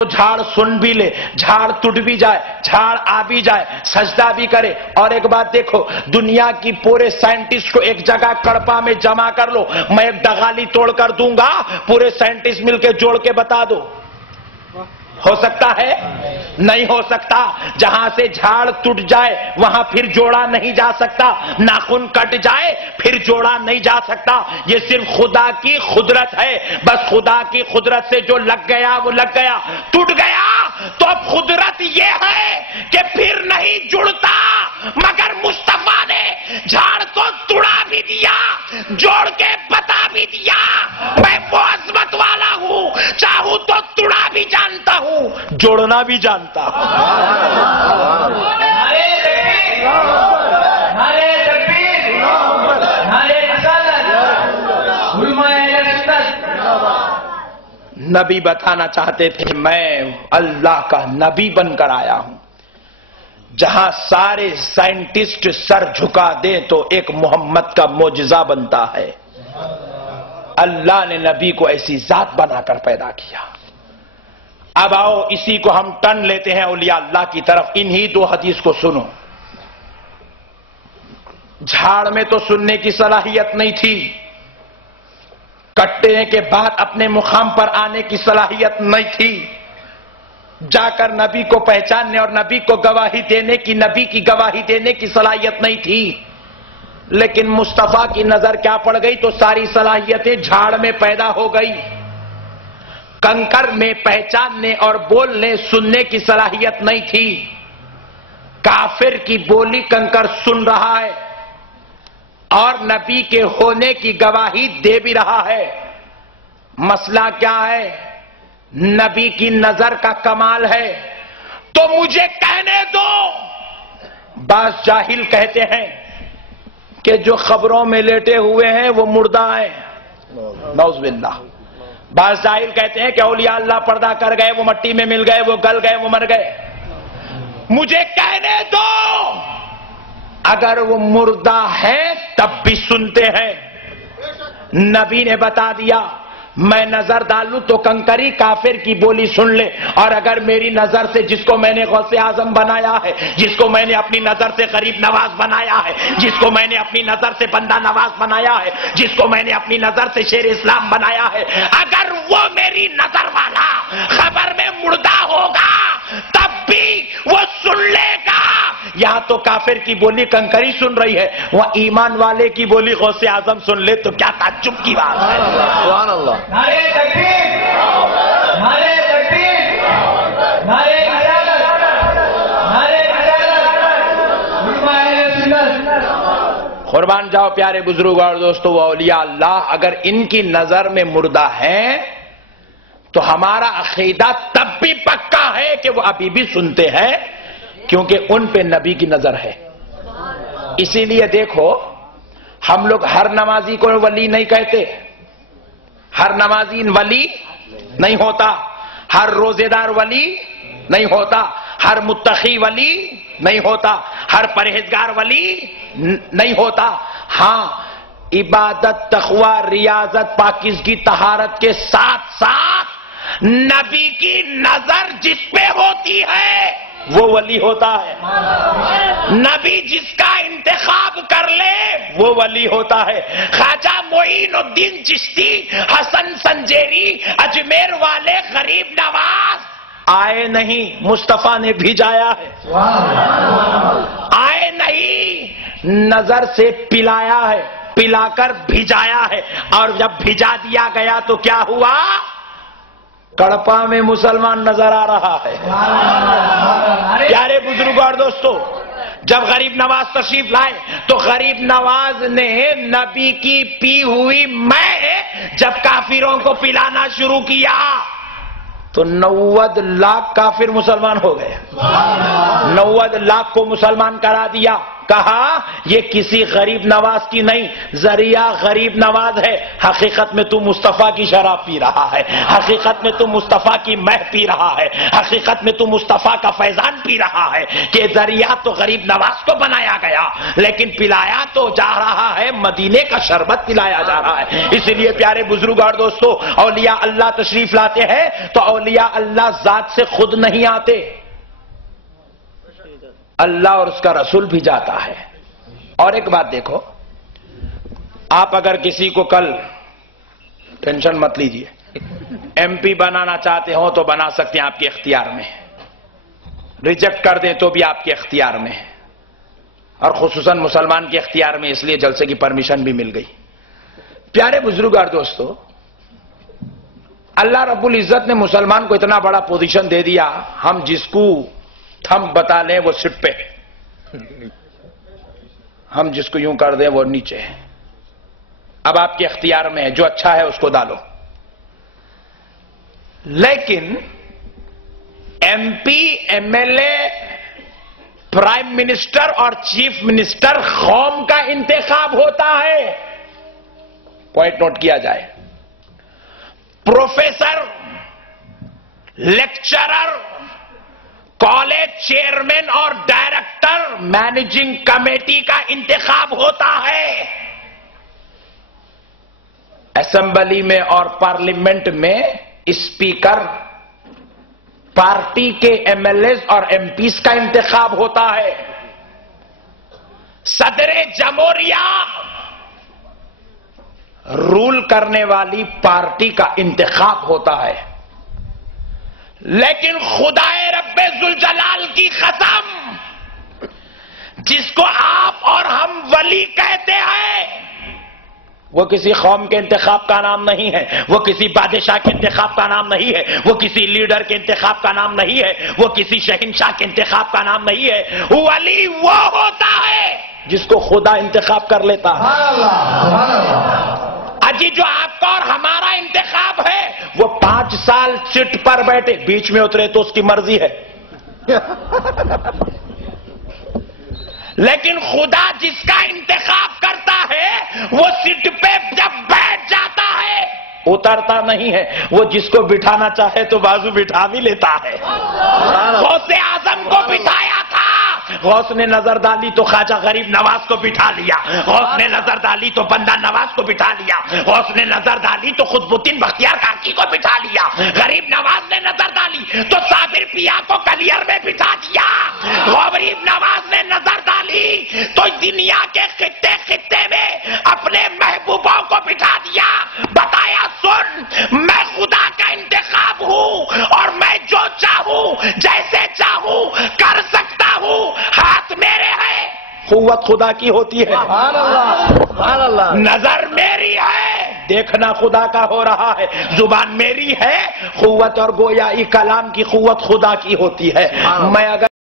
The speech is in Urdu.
جھاڑ سن بھی لے، جھاڑ ٹوٹ بھی جائے، جھاڑ آ بھی جائے، سجدہ بھی کرے۔ اور ایک بات دیکھو، دنیا کی پورے سائنٹسٹ کو ایک جگہ کڑپا میں جمع کر لو، میں ایک ڈغالی توڑ کر دوں گا، پورے سائنٹسٹ مل کے جوڑ کے بتا دو، ہو سکتا ہے؟ نہیں ہو سکتا۔ جہاں سے جھاڑ ٹوٹ جائے وہاں پھر جوڑا نہیں جا سکتا، ناخن کٹ جائے پھر جوڑا نہیں جا سکتا۔ یہ صرف خدا کی قدرت ہے، بس خدا کی قدرت سے جو لگ گیا وہ لگ گیا، ٹوٹ گیا تو اب قدرت یہ ہے کہ پھر نہیں جڑتا، مگر مصطفیٰ نے جھاڑ تو توڑا بھی دیا، جوڑ کے بتا بھی دیا، میں وہ عظمت والا ہوں، چاہوں تو توڑا بھی جانتا ہوں، جوڑنا بھی جانتا ہوں۔ نبی بتانا چاہتے تھے میں اللہ کا نبی بن کر آیا ہوں، جہاں سارے سائنٹسٹ سر جھکا دیں تو ایک محمد کا معجزہ بنتا ہے۔ اللہ نے نبی کو ایسی ذات بنا کر پیدا کیا۔ اب آؤ اسی کو ہم ٹن لیتے ہیں اولیاء اللہ کی طرف۔ انہی دو حدیث کو سنو۔ جھاڑ میں تو سننے کی صلاحیت نہیں تھی، کٹنے کے بعد اپنے مقام پر آنے کی صلاحیت نہیں تھی، جا کر نبی کو پہچاننے اور نبی کو گواہی دینے کی، نبی کی گواہی دینے کی صلاحیت نہیں تھی، لیکن مصطفیٰ کی نظر کیا پڑ گئی تو ساری صلاحیتیں جھاڑ میں پیدا ہو گئی۔ کنکر میں پہچاننے اور بولنے سننے کی صلاحیت نہیں تھی، کافر کی بولی کنکر سن رہا ہے اور نبی کے ہونے کی گواہی دے بھی رہا ہے۔ مسئلہ کیا ہے؟ نبی کی نظر کا کمال ہے۔ تو مجھے کہنے دو، بعض جاہل کہتے ہیں کہ جو قبروں میں لیٹے ہوئے ہیں وہ مردہ ہیں، نعوذ باللہ۔ بعض جاہل کہتے ہیں کہ اولیاء اللہ پردہ کر گئے، وہ مٹی میں مل گئے، وہ گل گئے، وہ مر گئے۔ مجھے کہنے دو، اگر وہ مردہ ہے تب بھی سنتے ہیں۔ نبی نے بتا دیا میں نظر ڈالوں تو کنکری کافر کی بولی سن لے، اور اگر میری نظر سے جس کو میں نے غوث اعظم بنایا ہے، جس کو میں نے اپنی نظر سے غریب نواز بنایا ہے، جس کو میں نے اپنی نظر سے بندہ نواز بنایا ہے، جس کو میں نے اپنی نظر سے شیر اسلام بنایا ہے، اگر وہ میری نظر والا خبر میں مردہ ہوگا تب بھی وہ سن لے گا۔ یہاں تو کافر کی بولی کنکری سن رہی ہے، وہ ایمان والے کی بولی غوث اعظم سن لے تو کیا تعجب کی بات ہے۔ سبحان اللہ۔ نعرہ تکبیر، نعرہ تکبیر، نعرہ رسالت، نعرہ رسالت۔ قربان جاؤ پیارے بزرگ اور دوستو، وہ اولیاء اللہ اگر ان کی نظر میں مردہ ہیں تو ہمارا عقیدہ تب بھی پکا ہے کہ وہ ابھی بھی سنتے ہیں، کیونکہ ان پہ نبی کی نظر ہے۔ اسی لیے دیکھو، ہم لوگ ہر نمازی کو ولی نہیں کہتے، ہر نمازی ولی نہیں ہوتا، ہر روزے دار ولی نہیں ہوتا، ہر متقی ولی نہیں ہوتا، ہر پرہیزگار ولی نہیں ہوتا۔ ہاں، عبادت، تقوی، ریاضت، پاکیزگی، طہارت کے ساتھ ساتھ نبی کی نظر جس پہ ہوتی ہے وہ ولی ہوتا ہے۔ نبی جس کا انتخاب کر لے وہ ولی ہوتا ہے۔ خواجہ معین الدین چشتی، حسن سنجیری، اجمیر والے غریب نواز آئے نہیں، مصطفیٰ نے بھیجایا ہے۔ آئے نہیں، نظر سے پلایا ہے، پلا کر بھیجایا ہے، اور جب بھیجا دیا گیا تو کیا ہوا؟ کڑپا میں مسلمان نظر آ رہا ہے۔ پیارے بزرگوں اور دوستو، جب غریب نواز تشریف لائے تو غریب نواز نے نبی کی پی ہوئی میں جب کافروں کو پلانا شروع کیا تو 90 لاکھ کافر مسلمان ہو گئے، 90 لاکھ کو مسلمان کرا دیا۔ کہا یہ کسی غریب نواز کی نہیں، ذریعہ غریب نواز ہے۔ حقیقت میں تو مصطفیٰ کی شراب پی رہا ہے، حقیقت میں تو مصطفیٰ کی مہ پی رہا ہے، حقیقت میں تو مصطفیٰ کا فیضان پی رہا ہے کہ ذریعہ تو غریب نواز کو بنایا گیا لیکن پلایا تو جا رہا ہے مدینے کا شربت پلایا جا رہا ہے۔ اسی لیے پیارے بزرگ اور دوستو، اولیاء اللہ تشریف لاتے ہیں تو اولیاء اللہ ذات سے خود نہیں آتے، اللہ اور اس کا رسول بھی جاتا ہے۔ اور ایک بات دیکھو، آپ اگر کسی کو کل، ٹینشن مت لیجئے، ایم پی بنانا چاہتے ہو تو بنا سکتے ہیں، آپ کے اختیار میں، ریجیکٹ کر دیں تو بھی آپ کے اختیار میں، اور خصوصاً مسلمان کے اختیار میں، اس لیے جلسے کی پرمیشن بھی مل گئی۔ پیارے بزرگ اور دوستو، اللہ رب العزت نے مسلمان کو اتنا بڑا پوزیشن دے دیا، ہم جس کو ہم بتا لیں وہ سٹ پہ، ہم جس کو یوں کر دیں وہ نیچے ہے۔ اب آپ کے اختیار میں ہے، جو اچھا ہے اس کو ڈالو۔ لیکن M P, M L A, prime minister اور چیف منسٹر قوم کا انتخاب ہوتا ہے، پوائنٹ نوٹ کیا جائے۔ پروفیسر، لیکچرر، کالج چیئرمین اور ڈائریکٹر، مینیجنگ کمیٹی کا انتخاب ہوتا ہے۔ اسمبلی میں اور پارلیمنٹ میں اسپیکر، پارٹی کے ایم ایل ایز اور ایم پیز کا انتخاب ہوتا ہے۔ صدر جمہوریہ، رول کرنے والی پارٹی کا انتخاب ہوتا ہے۔ لیکن خدا رب ذوالجلال کی قسم، جس کو آپ اور ہم ولی کہتے ہیں، وہ کسی قوم کے انتخاب کا نام نہیں ہے، وہ کسی بادشاہ کے انتخاب کا نام نہیں ہے، وہ کسی لیڈر کے انتخاب کا نام نہیں ہے، وہ کسی شہنشاہ کے انتخاب کا نام نہیں ہے۔ ولی وہ ہوتا ہے جس کو خدا انتخاب کر لیتا ہے۔ اجی جو آپ کا اور ہمارا انتخاب ہے، وہ 5 سال سیٹ پر بیٹھے، بیچ میں اترے تو اس کی مرضی ہے، لیکن خدا جس کا انتخاب کرتا ہے وہ سیٹ پہ جب بیٹھ جاتا ہے اترتا نہیں ہے، وہ جس کو بٹھانا چاہے تو بازو بٹھا بھی لیتا ہے۔ غوث اعظم کو بٹھایا تھا، غوث نے نظر ڈالی تو خواجہ غریب نواز کو بٹھا لیا، غوث نے نظر ڈالی تو بندہ نواز کو بٹھا لیا، غوث نے نظر ڈالی تو قطب الدین بختیار کاکی کو بٹھا لیا، غریب نواز نے نظر ڈالی تو صابر پیا کو کلیر میں بٹھا دیا، غریب نواز نے نظر ڈالی تو دنیا کے خطے خطے میں اپنے محبوبوں کو بٹھا دیا۔ بتایا سن، میں خدا کا انتخاب ہوں اور میں جو چاہوں جیسے چاہوں کر سکتا ہوں، ہاتھ میرے ہے، قوت خدا کی ہوتی ہے، سبحان اللہ، نظر میری ہے، دیکھنا خدا کا ہو رہا ہے، زبان میری ہے، قوت اور گویائی کلام کی قوت خدا کی ہوتی ہے۔ میں اگر